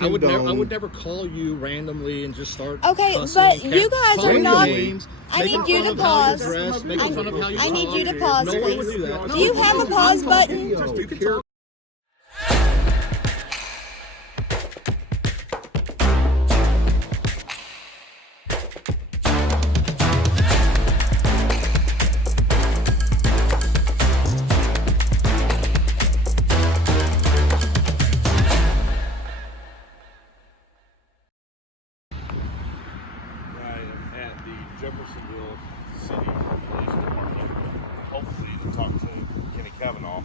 I would never call you randomly and just start. Okay, but you guys are not. I need you to pause. I need you to pause, please. Do you have a pause button? You can talk. Jeffersonville City Police Department, hopefully to talk to Kenny Cavanaugh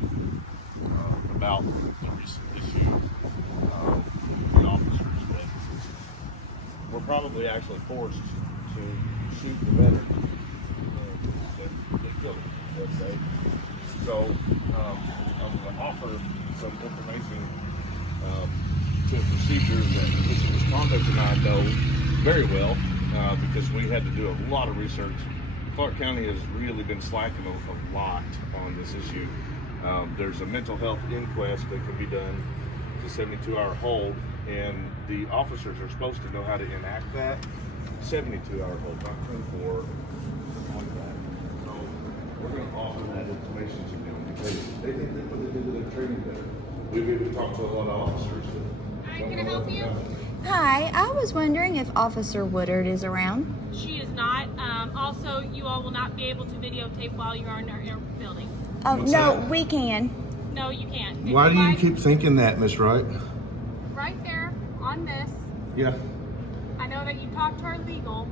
about the recent issue with the officers that were probably actually forced to shoot the veteran that killed him, let's say. So I'm going to offer some information to a procedure that MissConduct and I know very well. Because we had to do a lot of research. Clark County has really been slacking a lot on this issue. There's a mental health inquest that can be done. It's a 72-hour hold, and the officers are supposed to know how to enact that 72-hour hold, not 24 on that. So we're going to offer that information to them because they think that when they do their training better. We've even talked to a lot of officers. Hi, can I help you? Hi, I was wondering if Officer Woodard is around. She is not. Also, you all will not be able to videotape while you are in our building. Oh, no, we can. No, you can't. Why do you keep thinking that, Miss Wright? Right there on this. Yeah. I know that you talked to our legal.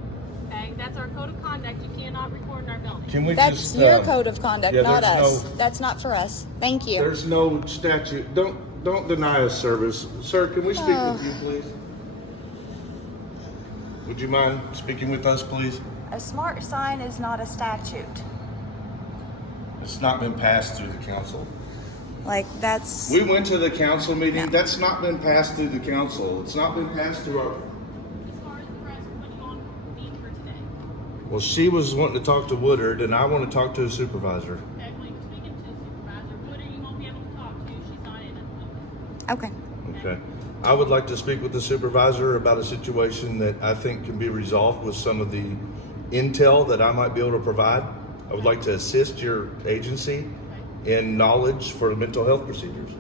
Okay, that's our code of conduct. You cannot record in our building. Can we That's just, your code of conduct, yeah, not us. there's That's not for us. Thank you. There's no statute. Don't deny us service. Sir, can we speak with you, please? Would you mind speaking with us, please? A smart sign is not a statute. It's not been passed through the council. Like, that's... We went to the council meeting. No. That's not been passed through the council. It's not been passed through our... As far as the rest, what do you want to meet for today? Well, she was wanting to talk to Woodard, and I want to talk to a supervisor. Okay, well, you're speaking to the supervisor. Woodard, you won't be able to talk to. She's not in at the moment. Okay. Okay. I would like to speak with the supervisor about a situation that I think can be resolved with some of the intel that I might be able to provide. I would like to assist your agency in knowledge for mental health procedures.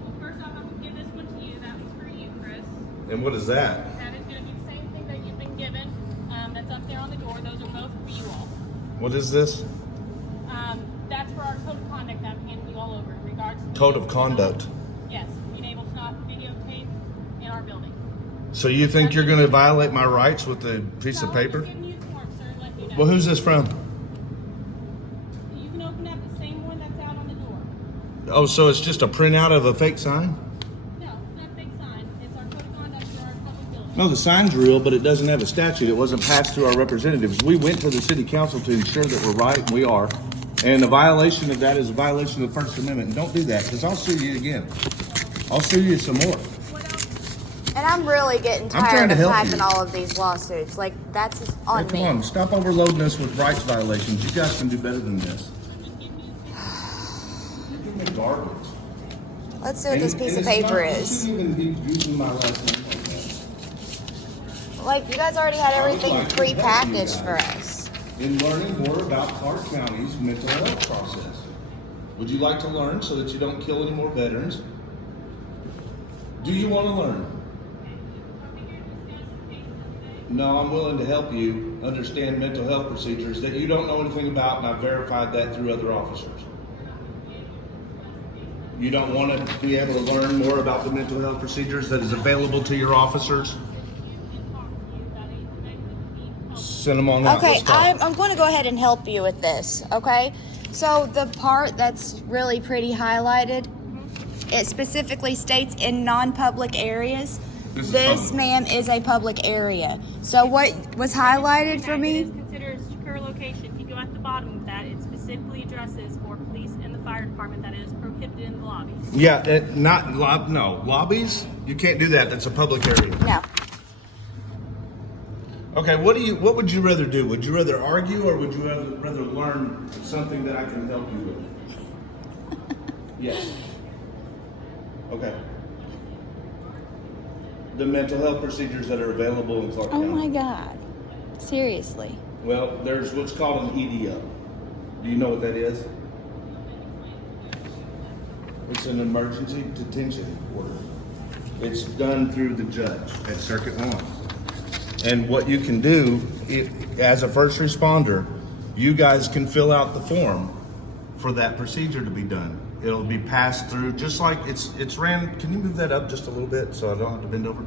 Well, first off, I'm going to give this one to you. That was for you, Chris. And what is that? That is going to be the same thing that you've been given. That's up there on the door. Those are both for you all. What is this? That's for our code of conduct that I'm handing you all over in regards to... Code of conduct. Yes, being able to not videotape in our building. So you think you're going to violate my rights with a piece of paper? I'm just giving you the form, sir, and letting you know. Well, who's this from? You can open up the same one that's out on the door. Oh, so it's just a printout of a fake sign? No, it's not a big sign. It's our code of conduct for our public building. No, the sign's real, but it doesn't have a statute. It wasn't passed through our representatives. We went to the city council to ensure that we're right, and we are. And a violation of that is a violation of the First Amendment. And don't do that, because I'll sue you again. I'll sue you some more. What else? And I'm really getting trying tired to of help typing you. all of these lawsuits. Like, that's on Hey, come me. on, stop overloading us with rights violations. You guys can do better than this. You're giving me garbage. Let's see what this piece of paper You is. shouldn't even be using my last name like that. Like, you guys already had everything I would like to help you prepackaged for guys us. in learning more about Clark County's mental health process. Would you like to learn so that you don't kill any more veterans? Do you want to learn? No, I'm willing to help you understand mental health procedures that you don't know anything about, and I've verified that through other officers. You don't want to be able to learn more about the mental health procedures that is available to your officers? Send them on out. Okay, Let's go. I'm going to go ahead and help you with this, okay? So the part that's really pretty highlighted, it specifically states in non-public areas. This, ma'am, is a public area. So what was highlighted for It me? is considered a secure location. If you go at the bottom of that, it specifically addresses for police and the fire department that it is prohibited in the lobbies. Yeah, no, lobbies? You can't do that. That's a public area. No. Okay, what would you rather do? Would you rather argue or would you rather learn something that I can help you with? Yes. Okay. the mental health procedures that are available in Clark Oh County. my God. Seriously. Well, there's what's called an EDO. Do you know what that is? It's an emergency detention order. It's done through the judge at Circuit 1. And what you can do, as a first responder, you guys can fill out the form for that procedure to be done. It'll be passed through, just like it's ran. Can you move that up just a little bit so I don't have to bend over?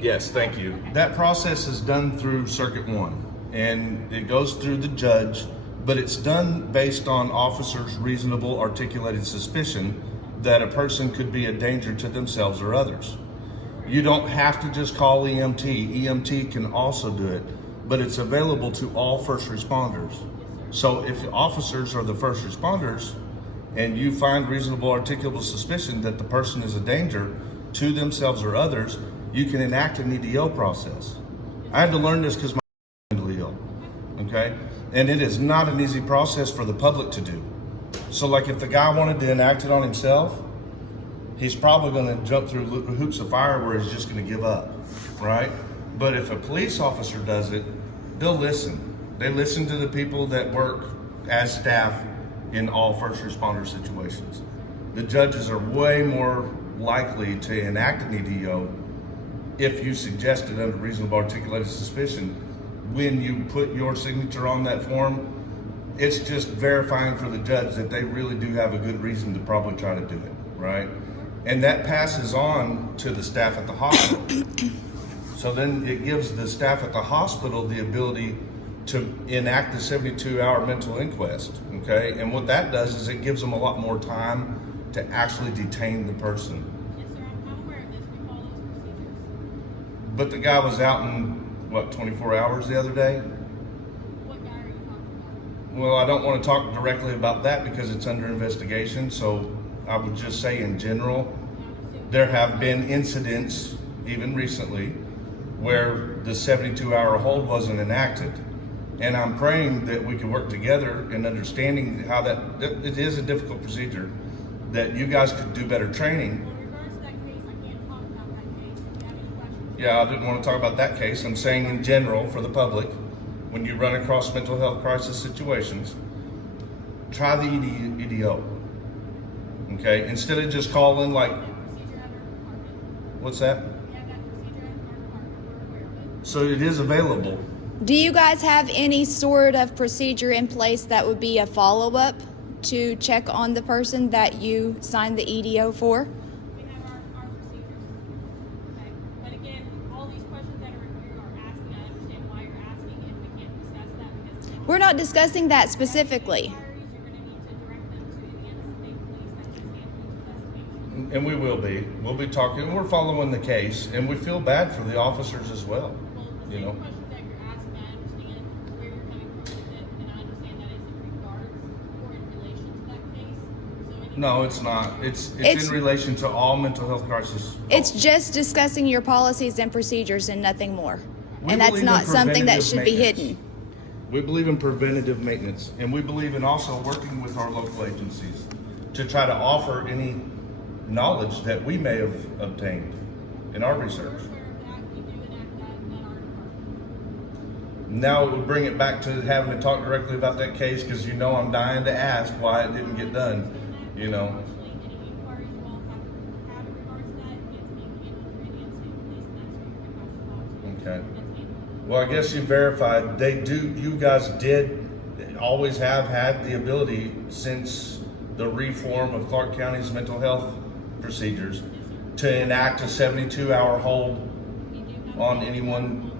Yes, thank you. That process is done through Circuit 1, and it goes through the judge, but it's done based on officers' reasonable articulated suspicion that a person could be a danger to themselves or others. You don't have to just call EMT. EMT can also do it, but it's available to all first responders. So if officers are the first responders and you find reasonable articulable suspicion that the person is a danger to themselves or others, you can enact an EDO process. I had to learn this because my mentally ill, okay? And it is not an easy process for the public to do. So like if the guy wanted to enact it on himself, he's probably gonna jump through hoops of fire where he's just gonna give up, right? But if a police officer does it, they'll listen. They listen to the people that work as staff in all first responder situations. The judges are way more likely to enact an EDO if you suggest it under reasonable articulated suspicion. When you put your signature on that form, it's just verifying for the judge that they really do have a good reason to probably try to do it, right? And that passes on to the staff at the hospital. So then it gives the staff at the hospital the ability to enact the 72-hour mental inquest, okay? And what that does is it gives them a lot more time to actually detain the person. Yes, sir. I'm aware of this. We follow those procedures. But the guy was out in, 24 hours the other day? What guy are you talking about? Well, I don't want to talk directly about that because it's under investigation, so I would just say in general, there have been incidents, even recently, where the 72-hour hold wasn't enacted. And I'm praying that we can work together in understanding how that it is a difficult procedure, that you guys could do better training. In regards to that case, I can't talk about that case. If you have any questions, Yeah, I didn't want to talk about that case. I'm saying in general for the public, when you run across mental health crisis situations, try the EDO. Okay, instead of just calling like, procedure at our department. what's that? We have that procedure at our department. We're aware of it. So it is available. Do you guys have any sort of procedure in place that would be a follow-up to check on the person that you signed the EDO for? We have our procedures. Okay. But again, all these questions that you are asking, I understand why you're asking, and we can't discuss that because We're not discussing that specifically. inquiries, you're going to need to direct them to the Indiana State Police that is handling the investigation. And we will be. We'll be talking. We're following the case, and we feel bad for the officers as well. Well, the You same know. questions that you're asking, I understand where you're coming from with it, and I understand that it's in regards or in relation to that case. So any No, it's not. It's It's- in relation to all mental health crisis. It's just discussing your policies and procedures and nothing more. We And that's believe in not something that preventative should be maintenance. hidden. We believe in preventative maintenance, and we believe in also working with our local agencies to try to offer any knowledge that we may have obtained in our research. We're aware of that, we do enact that at our department. Now it would bring it back to having to talk directly about that case because you know I'm dying to ask why it didn't get done. You know. Unfortunately, any inquiries you all have in regards to that, it's being handled through the Indiana State Police, and that's who you're going to have to talk to. Okay. That's handled. Well, I guess you verified they do. You guys did always have had the ability since the reform of Clark County's mental health procedures to enact a 72-hour hold on anyone.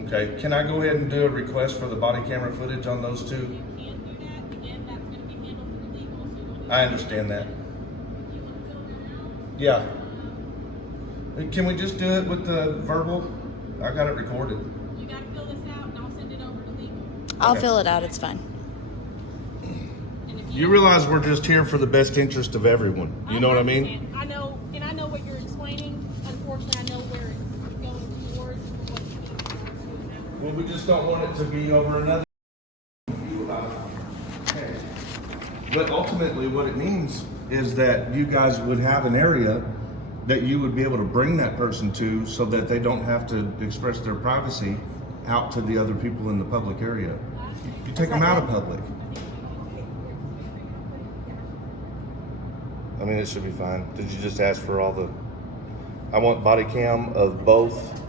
Okay, can I go ahead and do a request for the body camera footage on those two? You can't do that, again, that's going to be handled through legal, so you'll need I understand that. you want to fill that out. Yeah. Can we just do it with the verbal? I got it recorded. You got to fill this out, and I'll send it over to legal. I'll Okay. fill it out, it's fine. And if You realize we're just here for the best interest of everyone. You know what I mean? understand. I know, and I know what you're explaining. Unfortunately, I know where it's going towards what you need. Well, we just don't want it to be over another. But ultimately, what it means is that you guys would have an area that you would be able to bring that person to so that they don't have to express their privacy out to the other people in the public area. You take them out of public. I mean, it should be fine. Did you just ask for all the... I want body cam of both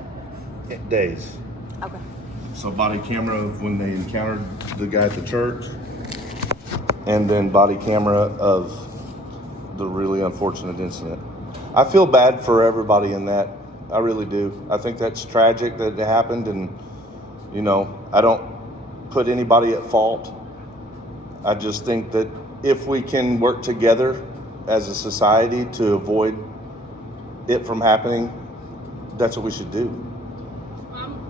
days. Okay. So body camera of when they encountered the guy at the church, and then body camera of the really unfortunate incident. I feel bad for everybody in that. I really do. I think that's tragic that it happened, and, you know, I don't put anybody at fault. I just think that if we can work together as a society to avoid it from happening, that's what we should do.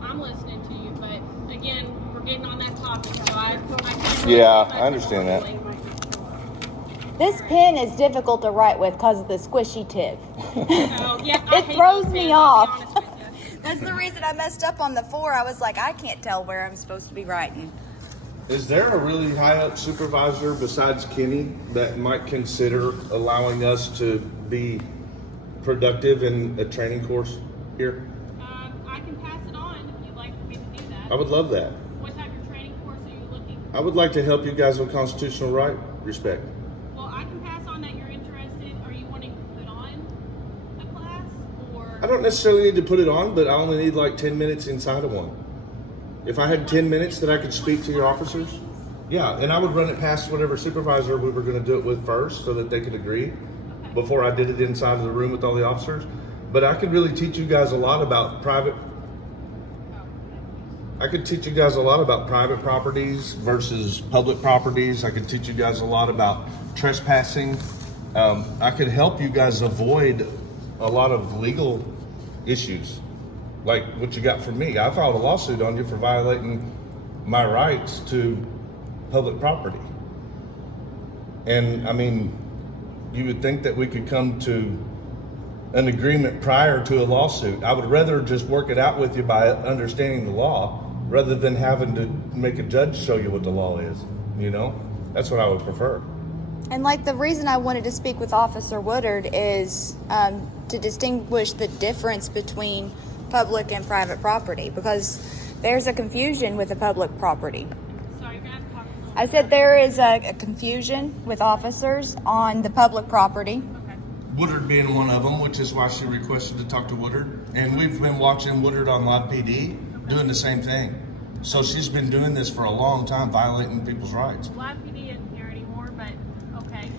I'm listening to you, but again, we're getting on that topic, so I can't Yeah, say I understand that. This pen is difficult to write with because of the squishy tip. Oh, yeah, I It hate throws those me pens, I'll be off. honest with you. That's the reason I messed up on the 4. I was like, I can't tell where I'm supposed to be writing. Is there a really high up supervisor besides Kenny that might consider allowing us to be productive in a training course here? I can pass it on if you'd like for me to do that. I would love that. What type of training course are you looking for? I would like to help you guys with constitutional right respect. Well, I can pass on that you're interested. Are you wanting to put on a class, or I don't necessarily need to put it on, but I only need like 10 minutes inside of one. If I had 10 minutes that I could speak to your officers, yeah, and I would run it past whatever supervisor we were going to do it with first so that they could agree before I did it inside of the room with all the officers. But I could really teach you guys a lot about private properties versus public properties. I could teach you guys a lot about trespassing. I could help you guys avoid a lot of legal issues, like what you got from me. I filed a lawsuit on you for violating my rights to public property. And I mean, you would think that we could come to an agreement prior to a lawsuit. I would rather just work it out with you by understanding the law rather than having to make a judge show you what the law is, you know? That's what I would prefer. And like the reason I wanted to speak with Officer Woodard is to distinguish the difference between public and private property, because there's a confusion with the public property. sorry, you're gonna have to talk a little. I said there is a confusion with officers on the public property. Okay. Woodard being one of them, which is why she requested to talk to Woodard. And we've been watching Woodard on Live PD doing the same thing. So she's been doing this for a long time, violating people's rights. Live PD isn't here anymore, but okay.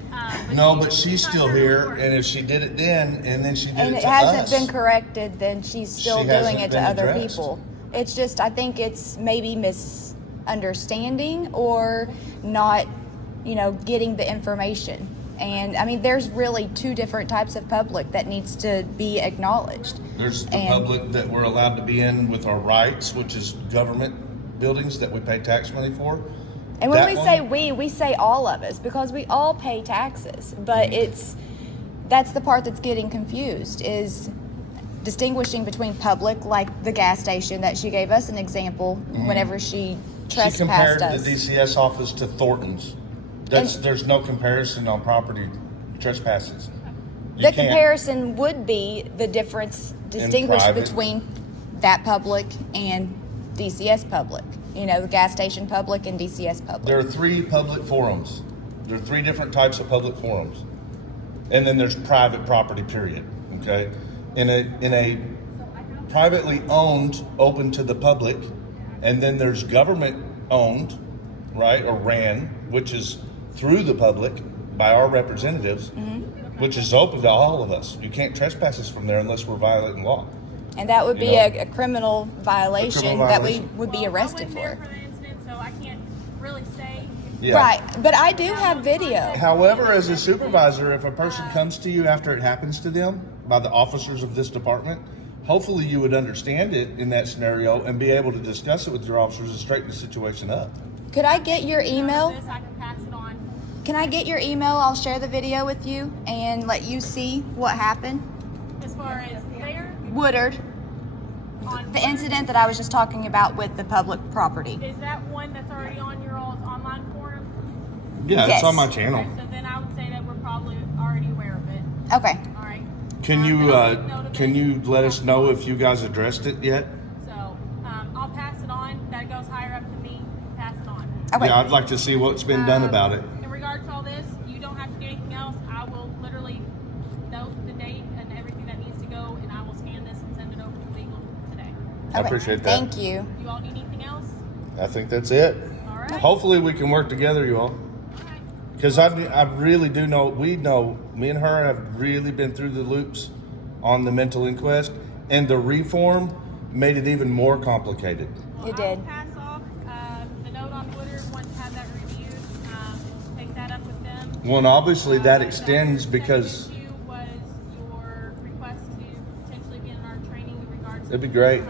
No, but she's still here, and if she did it then, and then she did And it it to hasn't us. been corrected, then she's still She doing hasn't it to been other addressed. people. It's just, I think it's maybe misunderstanding or not, getting the information. And I mean, there's really 2 different types of public that needs to be acknowledged. There's the And- public that we're allowed to be in with our rights, which is government buildings that we pay tax money for. And when That we one- say we say all of us, because we all pay taxes. But that's the part that's getting confused, is distinguishing between public, like the gas station that she gave us an example whenever she She trespassed compared us. the DCS office to Thornton's. There's no comparison on property trespasses. You The can't. comparison would be the difference distinguished private. between that public and DCS public. The gas station public and DCS public. There are 3 public forums. There are 3 different types of public forums. And then there's private property, period. Okay? In a privately owned, open to the public, and then there's government owned, right, or ran, which is through the public by our representatives, which is open to all of us. You can't trespass us from there unless we're violating law. And that would be You know, a criminal violation that we would be Well, arrested I wasn't there for. for the incident, so I can't really say. Yeah. Right, but I do have video. However, as a supervisor, if a person comes to you after it happens to them by the officers of this department, hopefully you would understand it in that scenario and be able to discuss it with your officers and straighten the situation up. Could I get your email? This, I can pass it on. Can I get your email? I'll share the video with you and let you see what happened. As far as there, Woodard. on. The incident that I was just talking about with the public property. Is that one that's already on your all's online forum? Yeah, Yes. it's on my channel. Okay, so then I would say that we're probably already aware of it. Okay. All right. Can Then you I'll take note of can it. you let us know if you guys addressed it yet? So I'll pass it on. That goes higher up to me. Pass it on. Okay. Yeah, I'd like to see what's been done about it. In regards to all this, you don't have to do anything else. I will literally note the date and everything that needs to go, and I will scan this and send it over to legal today. I appreciate that. Thank you. You all need anything else? I think that's it. All right. Hopefully we can work together, you all. All right. Because I really do know, me and her have really been through the loops on the mental inquest, and the reform made it even more complicated. You I did. will pass off the note on Woodard once you have that reviewed. Take that up with them. Well, and obviously that The extends second because issue was your request to potentially be in our training in regards to it'd be great.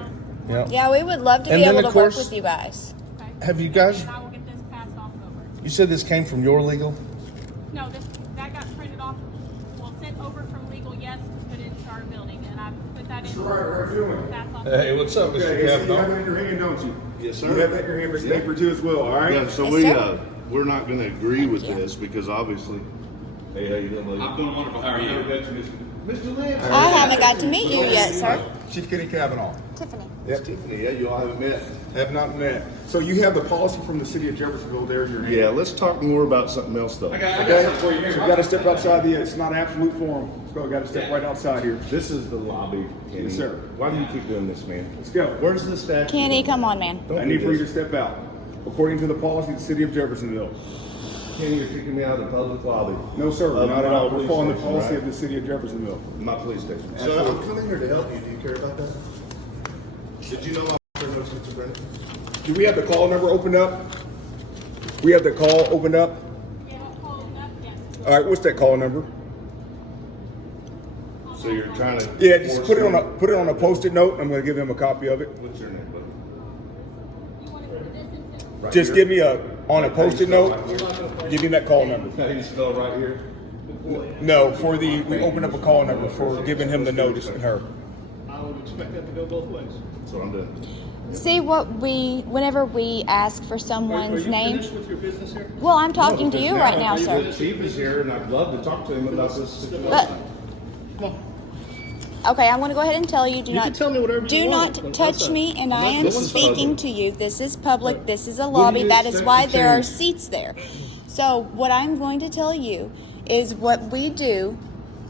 Yeah. Yeah, we would love to And be then, able to of work course- with you guys. Okay. Have you guys? And I will get this passed off over. You said this came from your legal? No, that got printed off. Well, sent over from legal, yes, to put into our building, and I put that in. Pass off. Hey, what's up, Mr. Okay, so you have Kavanaugh? that in your hand, don't you? Yes, sir. You have that in your hand, Mr. Paper too as well, all right? Yeah, so Yes, sir. we're not going to agree with you. this because obviously. Hey, how you doing, buddy? I'm doing wonderful. How are you? Mr. Lynch. I haven't got to meet you yet, sir. Chief Kenny Kavanaugh. Tiffany. Yep. Tiffany, yeah, you all haven't met. Have not met. So you have the policy from the city of Jeffersonville there in your hand. Yeah, let's talk more about something else though. Okay? So you got to step outside it's not an absolute forum. So you got to step right outside here. This is the lobby. Kenny. Yes, sir. Why do you keep doing this, man? Let's go. Where's the statue? Kenny, come on, man. Don't I do need for you to this. step out. According to the policy of the city of Jeffersonville. Kenny, you're kicking me out of the public lobby. No, sir, Of not at my all. We're police following the station, policy right? of the city of Jeffersonville. My police station. So Absolutely. I'm coming here to help you. Do you care about that? Did you know my notes, Mr. Brennan? Do we have the call number opened up? We have the call opened up? Yeah, I'll call it up, yes. All right, what's that call number? So you're trying to. Yeah, just force put it me- on a post-it note. I'm going to give him a copy of it. What's your name, buddy? You want to put this into? Right Just here? give me on a post-it note. Give me that call number. How do you spell right here? No, we opened up a call number for giving him the notice and her. I would expect that to go both ways. That's what I'm doing. See whenever we ask for someone's name. Finished with your business here? Well, I'm talking to Because you right now, The sir. chief is here, and I'd love to talk to him about this situation. But, Come on. okay, I'm going to go ahead and tell you, do You not can tell me whatever you do want. not touch me, and I am this is speaking public. to you. This is public. This is a What do lobby. you That is expect why to there are change? seats there. So what I'm going to tell you is what we do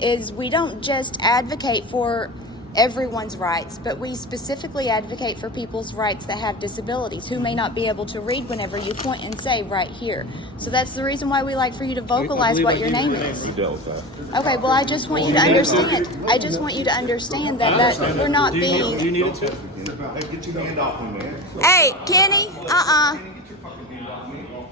is we don't just advocate for everyone's rights, but we specifically advocate for people's rights that have disabilities who may not be able to read whenever you point and say right here. So that's the reason why we like for you to vocalize what your name is. You dealt with that. Okay, well, I just want you to understand. I just want you to understand that we're not Do you being. need it too? Hey, get your hand off me, man. Hey, Kenny,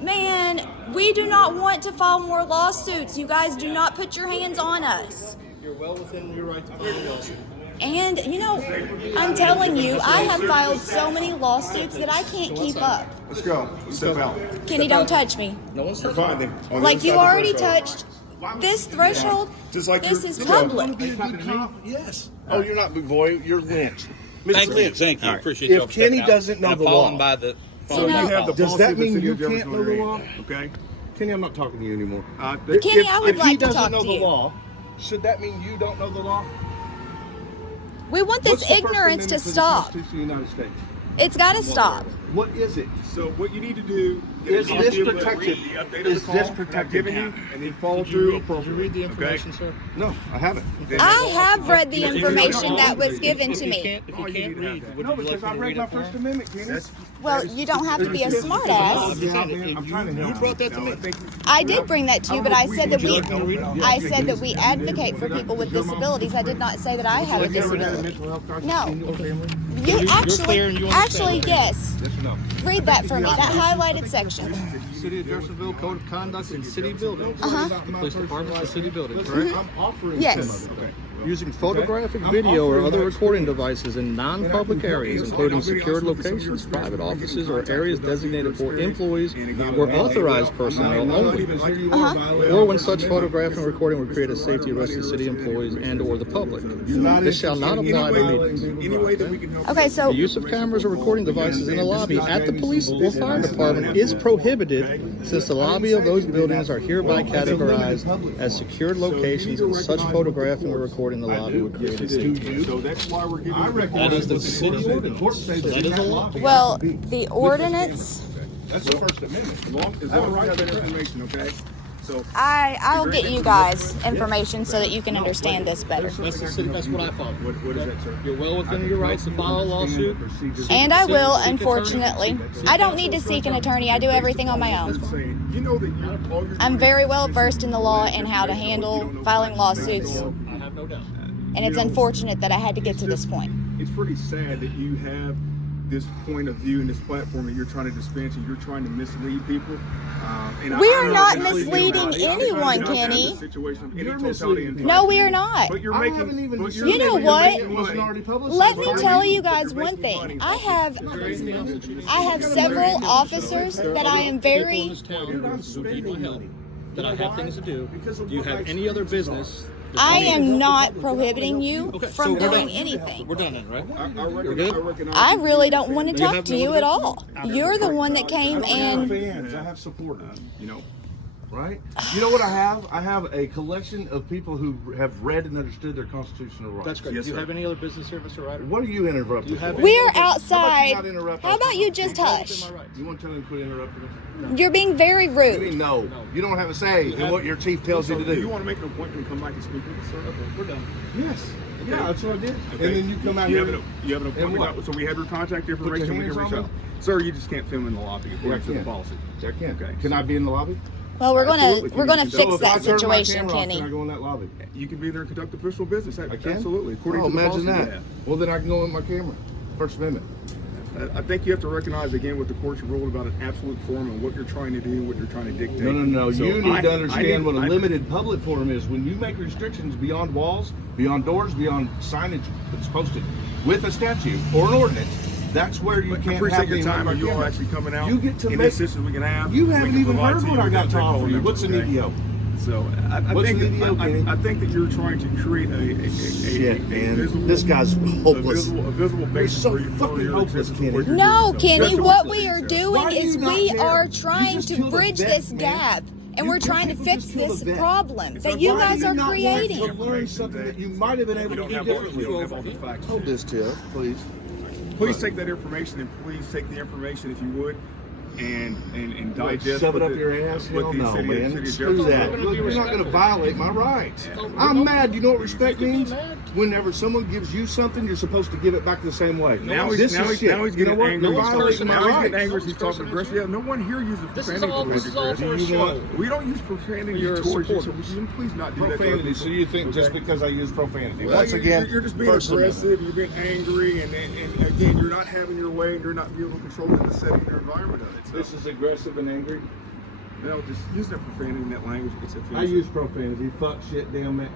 man, we do not want to file more lawsuits. You guys do not put your hands on us. You're well within your right to file a lawsuit. And, you know, I'm telling you, I have filed so many lawsuits that I can't keep up. Let's go. Step out. Kenny, don't touch me. No one's You're fine then. On the Like other you side of the already threshold. touched this threshold. Just like This you're- is you know. public. Yes. Oh, you're not big boy. You're Lynch. Thank you. Thank you. Appreciate y'all If Kenny stepping out doesn't know and the appalling law. by the So you know- have the Does policy that of the mean city you of can't Jeffersonville know the in your law? hand, Okay. Kenny, I'm not talking to you anymore. Kenny, I would if he like to doesn't talk know to the you. law, should that mean you don't know the law? We want What's this the First ignorance to Amendment the stop. Constitution of the United States? It's got to stop. What is it? So what you need to do Is you this need to protected? the update of Is the this call protected that I've given now? you, and then follow Did through you appropriately. read the information, sir? No, I haven't. I have read the If you information that was don't- given If to you me. can't, if you Oh, you can't need to have read, that. would No, you like because me I to read read my it for First him? Amendment, Kenny. Well, you don't have to be a I'm smartass. just saying, I'm trying to help you brought that to Now, me. I think- I did bring that to you, but I said that Would you like me to read it? I said that we advocate for people with disabilities. I did not say that I have a Have you ever had a disability. mental health crisis No. in your family? You You're clear and you actually, understand. yes. Yes or no? Read that for me. That highlighted section. City of Jeffersonville Code of Conduct and City Buildings. Uh-huh. The police department's a city building, Listen, correct? I'm offering Yes. some of it. Okay. Using photographic, video, or other recording devices in non-public areas, including secured locations, private offices, or areas designated for employees or authorized personnel only, or when such photographing or recording will create a safety risk to city employees and/or the public. This shall not apply to meetings. Okay, so The use of cameras or recording devices in the lobby at the police or fire department is prohibited, since the lobby of those buildings are hereby categorized as secured locations, and such photographing or recording the lobby would create a safety. So that's why we're giving. That is the city ordinance. That is the law. well, the ordinance. That's the First Amendment. As long as I have that information, okay? So I'll get you guys information so that you can understand this better. That's the city. That's what I thought. what is that, sir? You're well within your rights to file a lawsuit. And I will, Seek unfortunately. I don't need to seek an attorney. I do everything on my own. Saying, you know that all you're I'm very well versed in the law and how to handle filing lawsuits, I have no doubt. and it's unfortunate that I had to get to this point. It's pretty sad that you have this point of view and this platform that you're trying to dispense, and you're trying to mislead people. And We I are know not that misleading anyone, Kenny. No, we are not. But you're I making, haven't even. but You know what? It wasn't already publicized. Let me tell you guys one thing. I have several officers that I am very. In this town who need my help, that I have things to do. Do you have any other business? I am not prohibiting you Okay, from so we're doing done. anything. We're done then, right? I recognize. I really don't want to Do you talk have to no you other at all. You're the one that came and. fans. I have supporters. You know, Right? You know what I have? I have a collection of people who have read and understood their constitutional rights. That's great. Yes, Do you sir. have any other business here, Mr. Ryder? What are you interrupting? Do you have for? any- We're How outside. about you not interrupt How us? about you just hush? Within my rights. You want to tell him to quit interrupting us? You're being very You rude. mean no. You don't have a say in what your chief tells you to do do. you want to make an appointment and come back and speak with us, sir? Okay, we're done. Yes. Yeah, that's what I did. Okay. And then you come out you here. have you have an appointment. what? So we have your contact information. We hands can reach on out. me? Sir, you just can't film in the lobby Yeah, I according to the can. policy. I can. Okay. Can I be in the lobby? Well, we're Absolutely. gonna So fix if that I turn my situation, camera off, Kenny. Can I go in that lobby? You can be there and conduct official business. I can? Absolutely. According Oh, to the imagine policy that. Well, then I can go in my camera. First Amendment. I think you have to recognize again what the court's ruled about an absolute forum and what you're trying to do, what you're trying to dictate. No. So You need to understand what a I- limited public forum is. When you make restrictions beyond walls, beyond doors, beyond signage that's posted with a statute or an ordinance, that's where you I can't appreciate have your the time and you all camera. actually coming out. You get to any make- assistance we can have. You we haven't can even provide heard to what you. I got to Take offer you. numbers, What's an okay? EDO? So I What's think an EDO, Kenny? I think that you're trying to create a Shit, man. visible, This guy's hopeless. a visible basis so for your fucking hopeless, existence, Kenny. what you're No, doing. So Kenny, that's what we're we are saying, doing Why do is you not we care? are You trying just to killed a bridge vet, this man. gap. And You we're trying to people fix just killed this a vet. problem If that I'm you trying guys to are not creating. To learn something that you might have been able You to don't do have all differently. the facts. Hold this, Tiff, please. Please take that information and please take the information if you would and digest. Shove it what up the- your ass? what Hell the no, city- man. city of Screw Jefferson- that. Look, you're not going to violate my rights. I'm mad. You know what respect means? Whenever someone gives you something, you're supposed to give it back the same way. Now this he's is shit. now he's You know getting what? angry. You're violating my Now he's getting rights. angry. He's talking aggressive. Yeah, no one here uses This is profanity. all towards you, for Chris. a show. We don't use profanity You're towards you, so supporters. would you please not do that. to Profanity. other So people? you think just Okay? because I use profanity? Well, Once again, you're just being First Amendment. aggressive. You're being angry, and again, you're not having your way, and you're not being able to control the setting, your environment of it. So, This is aggressive and angry. just using that profanity in that language, it's offensive. I use profanity. Fuck, shit, damn it,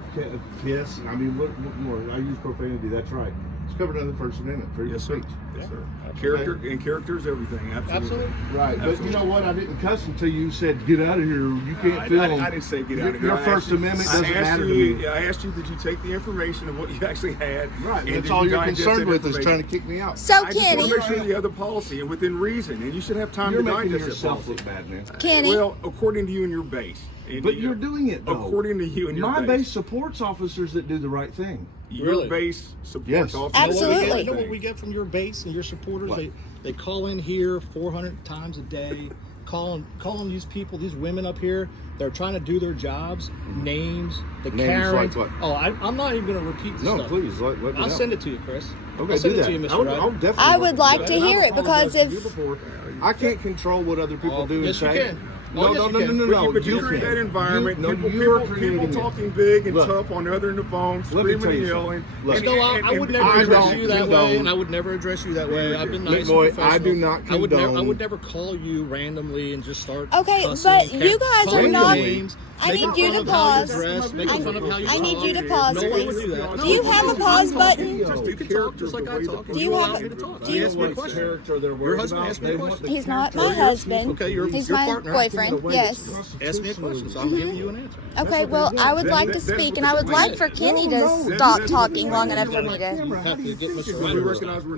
kiss. I mean, what more? I use profanity. That's right. It's covered under the First Amendment. Freedom Yes, of sir. speech. Yes, sir. Character is everything. Absolutely. Right, but Absolutely. you know what? I didn't cuss until you said, "Get out of here! You can't film." I didn't say get out of here. Your I First asked you- Amendment I doesn't asked matter to you- me. Yeah, I asked you, did you take the information of what you actually had? Right, and that's did all you you're digest concerned that with is information? trying to kick me out. So, I just want Kenny, to make sure you have the policy and within reason, and you should have time You're to making digest that yourself policy. look bad, man. Kenny, Well, according to you and your base. And But you're doing it though. According to you and your My base. base supports officers that do the right thing. Your Really? base supports Yes. officers. Absolutely. You know what we get from your base and your supporters? What? They call in here 400 times a day, calling these people, these women up here. They're trying to do their jobs. Names, the Names Karen. like what? Oh, I'm not even going to repeat this No, stuff. please let me I'll know. send it to you, Chris. Okay, I'll send do it that. to you, Mr. I'll Ryder. definitely I work would with like that. to And I've hear it because apologized to you if before. I can't control what other people do and Yes, you say. can. Oh, yes, you can. But you You create can. that environment. You- no, people, you're people, creating people it. talking big and Look, tough on the other end of the phone, let me screaming tell and you yelling. something. Look, And- No, and- I would and- never I address don't you that condone- way, and I would never address you that way. I've been nice boy, and professional. I do not I would condone- never call you randomly and just start. Okay, cussing but and you guys calling are you not- names, I making need you fun to of how you're pause. dressed, making fun of how you I need talk. you to pause, No one would please. do that. Do you have a pause button? You can talk just like I talk. Do you allow have- me to talk? do you- Ask me a question. Character they're Your worried husband about. asked me a They want question. the He's not character. my husband. Okay, you're He's your my partner. boyfriend. Yes. Ask me a question, so I'm giving you an answer. Okay, well, I would like to speak, and I would like for Kenny to stop talking long enough for me to. Have to get Mr. We Randall. recognize we're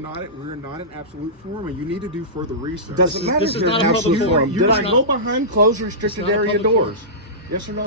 not an absolute forum, and you need to do further research. Doesn't matter This if is you're not an a public absolute forum. forum. You're Did I not- go behind closed restricted It's not a area public doors? forum. Yes or no?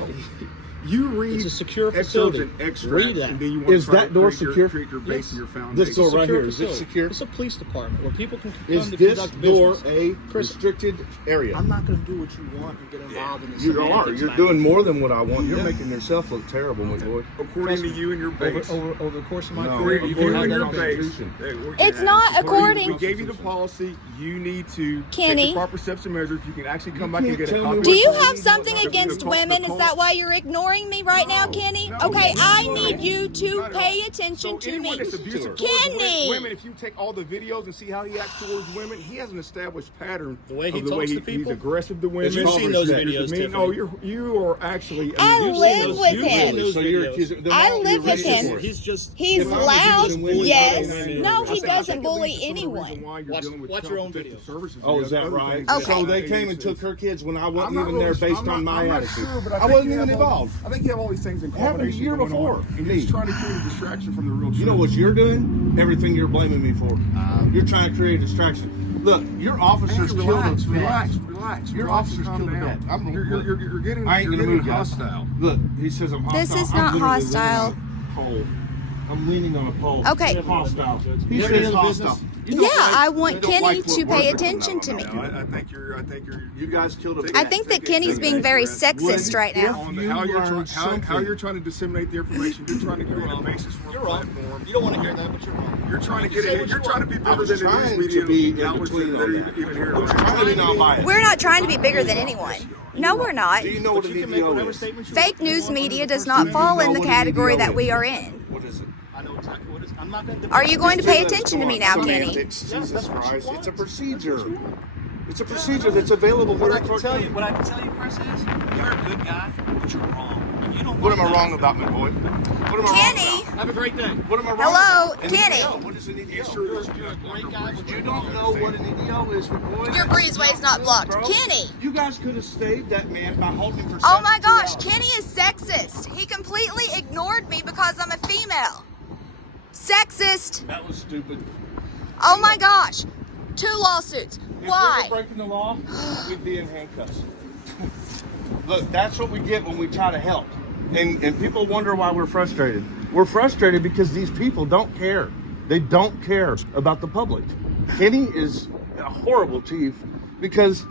You read It's a secure excerpts facility. and extracts, Read that. and then you want Is to try that to door create your- secure? create your base and your This foundation. door right Secure here, is it facility. secure? It's a police department where people can come Is to this conduct door business. a Chris, restricted area? I'm not going to do what you want and get involved in the You are. semantics You're back doing and more forth. than what I want. You're Yeah. making yourself look terrible, my boy. According to you and your base. Over the course of my No. career, According you to can you have and that your on base. Constitution. It's not according- We gave you the policy. You need to Kenny. take the proper steps and measures. You can actually come back and can't get a tell me copy. what Do you the- have something the- against the- women? the- Is that why you're ignoring me right now, Kenny? No, Okay, no, I no, need no. you to Not at all. pay attention So to anyone me. that's abusive towards Kenny! women, if you take all the videos and see how he acts towards women, he has an established pattern. The way he of the talks way to he's people? aggressive to women. You've seen those He's videos, mean. Tiffany. Oh, you are actually. I you've live seen those- with you've him. seen those So you're videos. accusing. then I how are live you with arrested him. for it? He's just. He's If I'm loud. accusing women, Yes. I mean, No, I he think- I doesn't bully Some of the reason anyone. why you're Watch- dealing with watch Child your own Protective videos. Services Oh, and is that other right? things. Okay. So they came and took her kids when I I'm wasn't not even really there sure- based I'm on not- my I'm not attitude. sure, but I think wasn't you even have all- involved. I think you have all these things in It happened a combination year going before, on, and me. you're just trying to create a distraction from the real truth. You know what you're doing? Everything you're blaming me for. You're trying to create a distraction. Look, your officers killed relax, a vet. relax. Your Relax, officers calm killed a down. vet. I'm- You're getting. I ain't you're gonna getting move, guys. hostile. Look, he says I'm hostile. This is I'm not literally hostile. leaning on a pole. I'm leaning on a pole. Okay. Hostile. He You have says any other hostile. business? You don't Yeah, I you want don't Kenny like to what pay we're- attention to me. No, I think you're. You guys killed a vet. I think that Kenny's being very sexist right now. On You how you're learn how you're trying to disseminate the information. You're trying to create a basis for You're a wrong. platform. You don't want to hear that, but you're wrong. You're trying to You get say it. what You're you trying to want. be I bigger was than the news trying media to be in outlets between that on are that. even here. I was trying to be non-biased. We're not trying to be bigger than anyone. No, we're not. Do you know what But an you can make EDO whatever is? statements you Fake want. You news want media under the does First not Do you fall know in the what an category EDO that we is? are in. What is it? I know exactly what it is. I'm not going to. Are you going to pay Let's attention to me go now, on. Kenny? Semantics, Yeah, Jesus that's what you Christ. want. It's a procedure. That's what you want. It's a procedure that's available. What I can tell you, Chris, is you're a good guy, but you're wrong. And you don't What am I want wrong about, my boy? What am I Kenny? wrong about? Have a great day. What am I wrong Hello, about? An Kenny. EDO. What is an EDO? You're a great guy, but You don't know what an EDO is, my boy. Your breezeway's not blocked. Bro. Kenny! You guys could have saved that man by holding him for Oh my 72 gosh, hours. Kenny is sexist. He completely ignored me because I'm a female. Sexist. That was stupid. Oh my gosh. 2 lawsuits. If Why? we were breaking the law, we'd be in handcuffs. Look, that's what we get when we try to help. And people wonder why we're frustrated. We're frustrated because these people don't care. They don't care about the public. Kenny is a horrible chief because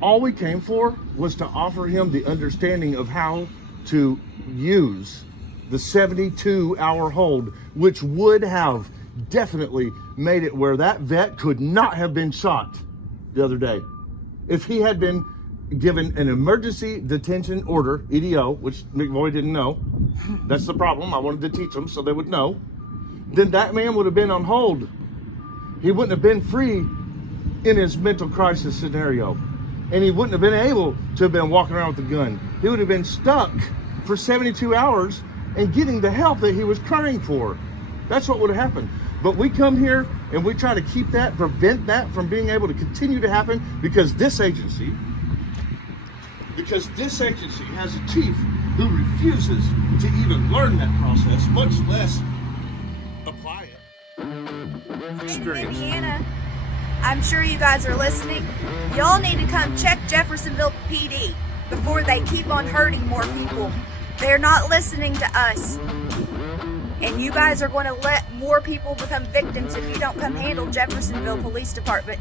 all we came for was to offer him the understanding of how to use the 72-hour hold, which would have definitely made it where that vet could not have been shot the other day. If he had been given an emergency detention order, EDO, which McVoy didn't know, that's the problem. I wanted to teach them so they would know. Then that man would have been on hold. He wouldn't have been free in his mental crisis scenario. And he wouldn't have been able to have been walking around with a gun. He would have been stuck for 72 hours and getting the help that he was crying for. That's what would have happened. But we come here and we try to keep that, prevent that from being able to continue to happen because this agency has a chief who refuses to even learn that process, much less apply it. Experience. Indiana, I'm sure you guys are listening. Y'all need to come check Jeffersonville PD before they keep on hurting more people. They're not listening to us. And you guys are going to let more people become victims if you don't come handle Jeffersonville Police Department.